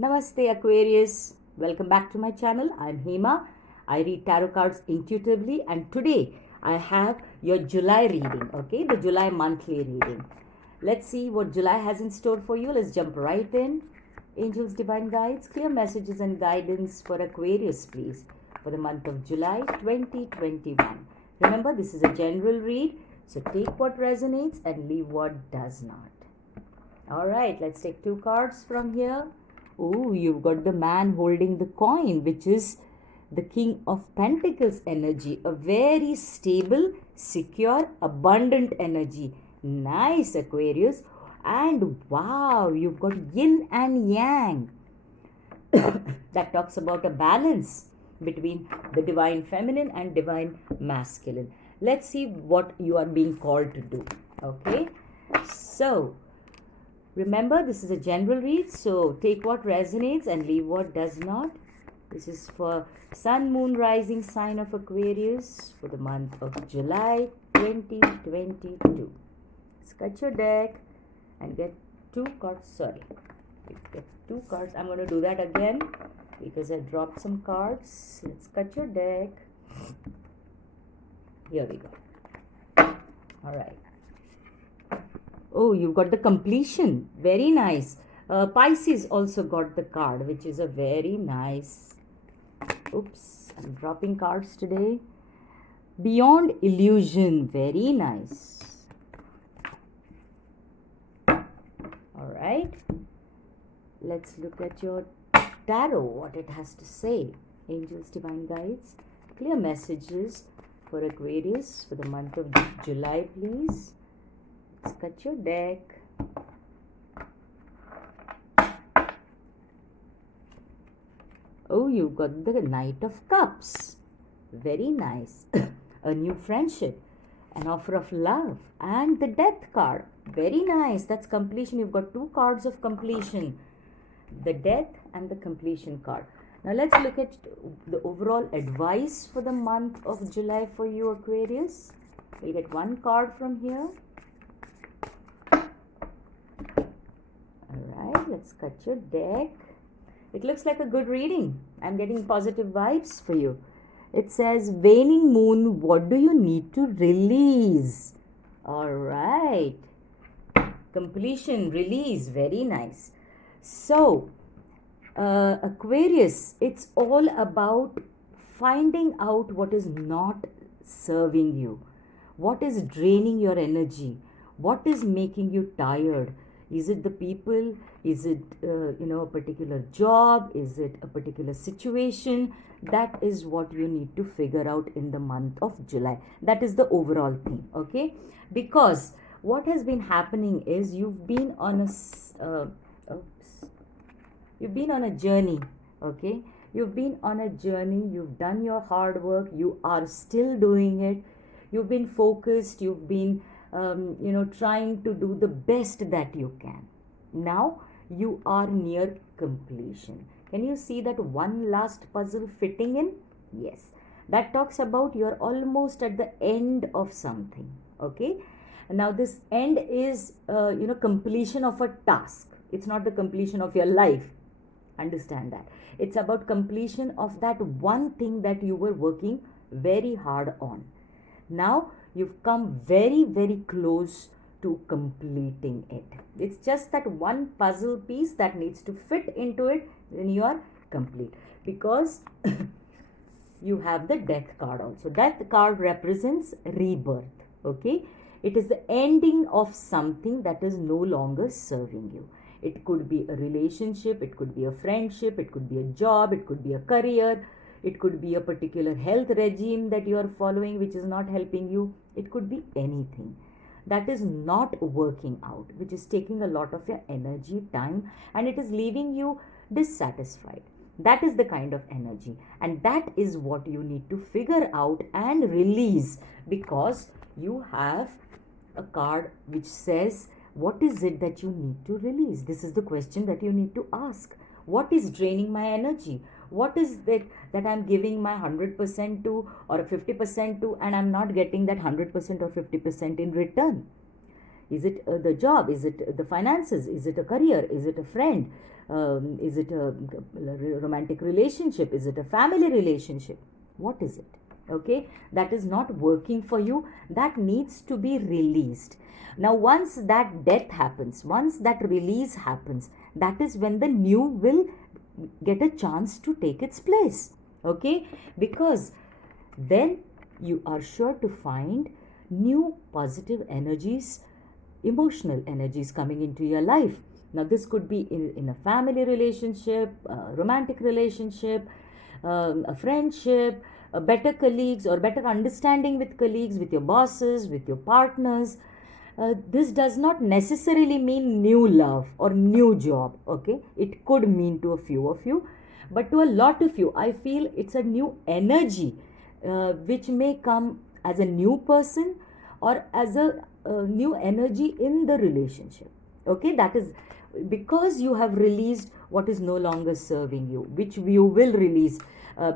Namaste Aquarius. Welcome back to my channel. I'm Hema. I read tarot cards intuitively and today I have your July reading, okay? The July monthly reading. Let's see what July has in store for you. Let's jump right in. Angels, divine guides, clear messages and guidance for Aquarius, please, for the month of July 2021. Remember, this is a general read, so take what resonates and leave what does not. All right, let's take two cards from here. Oh, you've got the man holding the coin, which is the King of Pentacles energy. A very stable, secure, abundant energy. Nice, Aquarius. And wow, you've got yin and yang. That talks about a balance between the divine feminine and divine masculine. Let's see what you are being called to do. Okay, so remember, this is a general read, so take what resonates and leave what does not. This is for Sun, Moon, Rising sign of Aquarius for the month of July 2022. Let's cut your deck and get two cards. Sorry, get two cards. I'm going to do that again because I dropped some cards. Let's cut your deck. Here we go. All right. Oh, you've got the completion. Very nice. Pisces also got the card, which is a very nice. Oops, I'm dropping cards today. Beyond illusion. Very nice. All right. Let's look at your tarot, what it has to say. Angels, divine guides, clear messages for Aquarius for the month of July, please. Let's cut your deck. Oh, you've got the Knight of Cups. Very nice. A new friendship, an offer of love, and the Death card. Very nice. That's completion. You've got two cards of completion. The Death and the completion card. Now let's look at the overall advice for the month of July for you, Aquarius. We'll get one card from here. Alright, let's cut your deck. It looks like a good reading. I'm getting positive vibes for you. It says, waning moon, what do you need to release? Alright. Completion, release, very nice. So, Aquarius, it's all about finding out what is not serving you. What is draining your energy? What is making you tired? Is it the people? Is it, a particular job? Is it a particular situation? That is what you need to figure out in the month of July. That is the overall theme, okay? Because what has been happening is you've been on a journey, okay? You've been on a journey. You've done your hard work. You are still doing it. You've been focused. You've been trying to do the best that you can. Now you are near completion. Can you see that one last puzzle fitting in? Yes. That talks about you're almost at the end of something. Okay. Now this end is, completion of a task. It's not the completion of your life. Understand that. It's about completion of that one thing that you were working very hard on. Now you've come very, very close to completing it. It's just that one puzzle piece that needs to fit into it, then you are complete. Because you have the Death card also. Death card represents rebirth. Okay? It is the ending of something that is no longer serving you. It could be a relationship, it could be a friendship, it could be a job, it could be a career. It could be a particular health regime that you are following which is not helping you. It could be anything that is not working out, which is taking a lot of your energy, time, and it is leaving you dissatisfied. That is the kind of energy, and that is what you need to figure out and release, because you have a card which says, what is it that you need to release? This is the question that you need to ask. What is draining my energy? What is that I'm giving my 100% to or 50% to, and I'm not getting that 100% or 50% in return? Is it the job? Is it the finances? Is it a career? Is it a friend? Is it a romantic relationship? Is it a family relationship? What is it? Okay, that is not working for you. That needs to be released. Now, once that death happens, once that release happens, that is when the new will get a chance to take its place. Okay, because then you are sure to find new positive energies, emotional energies coming into your life. Now, this could be in a family relationship, a romantic relationship, a friendship, a better colleagues or better understanding with colleagues, with your bosses, with your partners. This does not necessarily mean new love or new job. Okay, it could mean to a few of you, but to a lot of you, I feel it's a new energy which may come as a new person or as a new energy in the relationship. Okay, that is because you have released what is no longer serving you, which you will release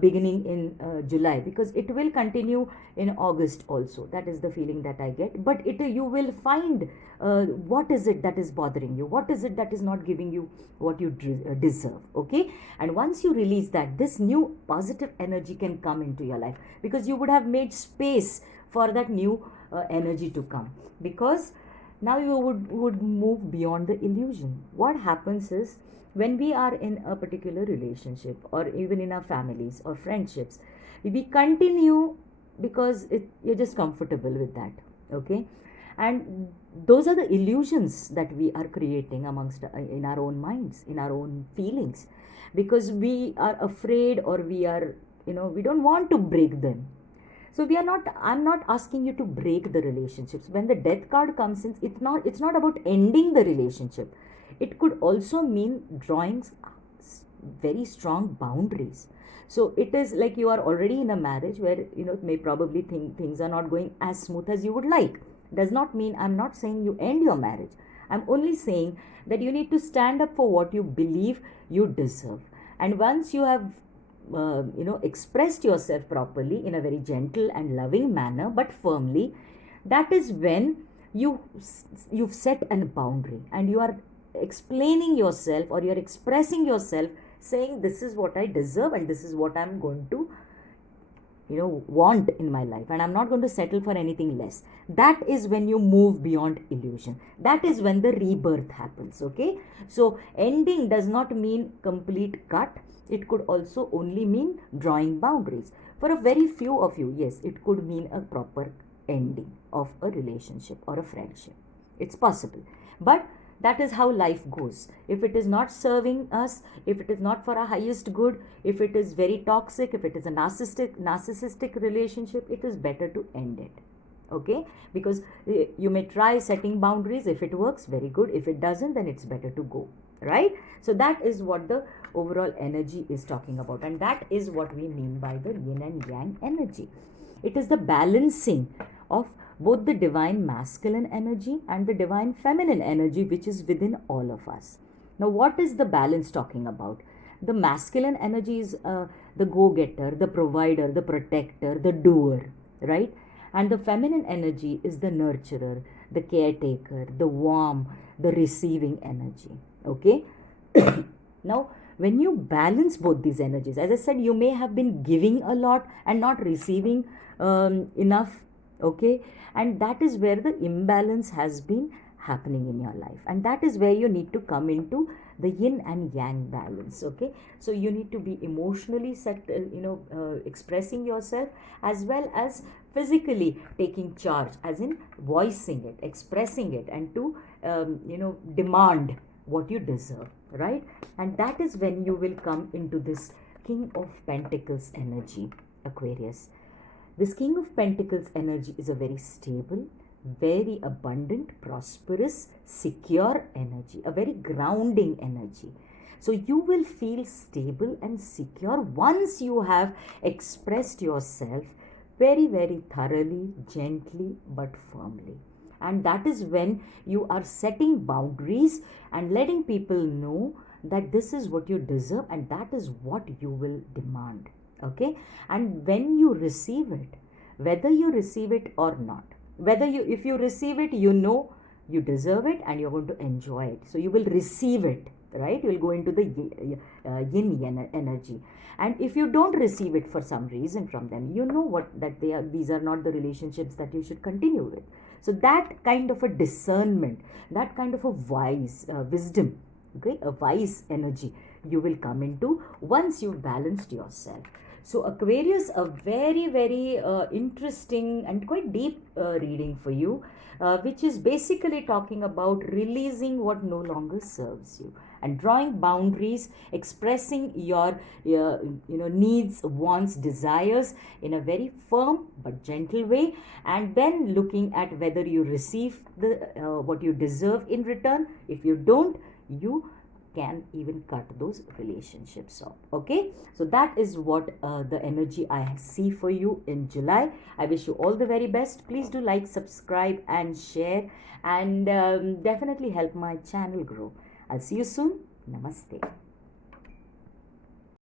beginning in July, because it will continue in August also. That is the feeling that I get. But you will find what is it that is bothering you, what is it that is not giving you what you deserve. Okay, and once you release that, this new positive energy can come into your life, because you would have made space for that new energy to come, because now you would move beyond the illusion. What happens is, when we are in a particular relationship or even in our families or friendships, we continue because you're just comfortable with that. Okay, and those are the illusions that we are creating amongst in our own minds, in our own feelings, because we are afraid, or we are, we don't want to break them. So I'm not asking you to break the relationships. When the death card comes in, it's not about ending the relationship. It could also mean drawing very strong boundaries. So it is like you are already in a marriage where, may probably think things are not going as smooth as you would like. Does not mean, I'm not saying you end your marriage. I'm only saying that you need to stand up for what you believe you deserve. And once you have expressed yourself properly in a very gentle and loving manner, but firmly, that is when you've set a boundary, and you are explaining yourself, or you're expressing yourself, saying this is what I deserve, and this is what I'm going to want in my life, and I'm not going to settle for anything less. That is when you move beyond illusion. That is when the rebirth happens. Okay, so ending does not mean complete cut. It could also only mean drawing boundaries. For a very few of you, yes, it could mean a proper ending of a relationship or a friendship. It's possible, but that is how life goes. If it is not serving us, if it is not for our highest good, if it is very toxic, if it is a narcissistic relationship, it is better to end it. Okay, because you may try setting boundaries. If it works, very good. If it doesn't, then it's better to go. Right? So that is what the overall energy is talking about, and that is what we mean by the yin and yang energy. It is the balancing of both the divine masculine energy and the divine feminine energy which is within all of us. Now, what is the balance talking about? The masculine energy is the go-getter, the provider, the protector, the doer, right? And the feminine energy is the nurturer, the caretaker, the warm, the receiving energy. Okay? Now, when you balance both these energies, as I said, you may have been giving a lot and not receiving enough. Okay, and that is where the imbalance has been happening in your life, and that is where you need to come into the yin and yang balance. Okay, so you need to be emotionally expressing yourself, as well as physically taking charge, as in voicing it, expressing it, and to demand what you deserve, right? And that is when you will come into this King of Pentacles energy, Aquarius. This King of Pentacles energy is a very stable, very abundant, prosperous, secure energy, a very grounding energy. So you will feel stable and secure once you have expressed yourself very, very thoroughly, gently, but firmly. And that is when you are setting boundaries and letting people know that this is what you deserve and that is what you will demand. Okay, and when you receive it, whether you receive it or not, if you receive it, you know you deserve it and you're going to enjoy it, so you will receive it. right? You'll go into the yin energy. And if you don't receive it for some reason from them, you know what, that these are not the relationships that you should continue with. So that kind of a discernment, that kind of a wise wisdom, okay, a wise energy you will come into once you've balanced yourself. So Aquarius, a very, very interesting and quite deep reading for you, which is basically talking about releasing what no longer serves you and drawing boundaries, expressing your needs, wants, desires in a very firm but gentle way, and then looking at whether you receive the what you deserve in return. If you don't, you can even cut those relationships off. Okay, so that is what the energy I see for you in July. I wish you all the very best. Please do like, subscribe and share, and definitely help my channel grow. I'll see you soon. Namaste.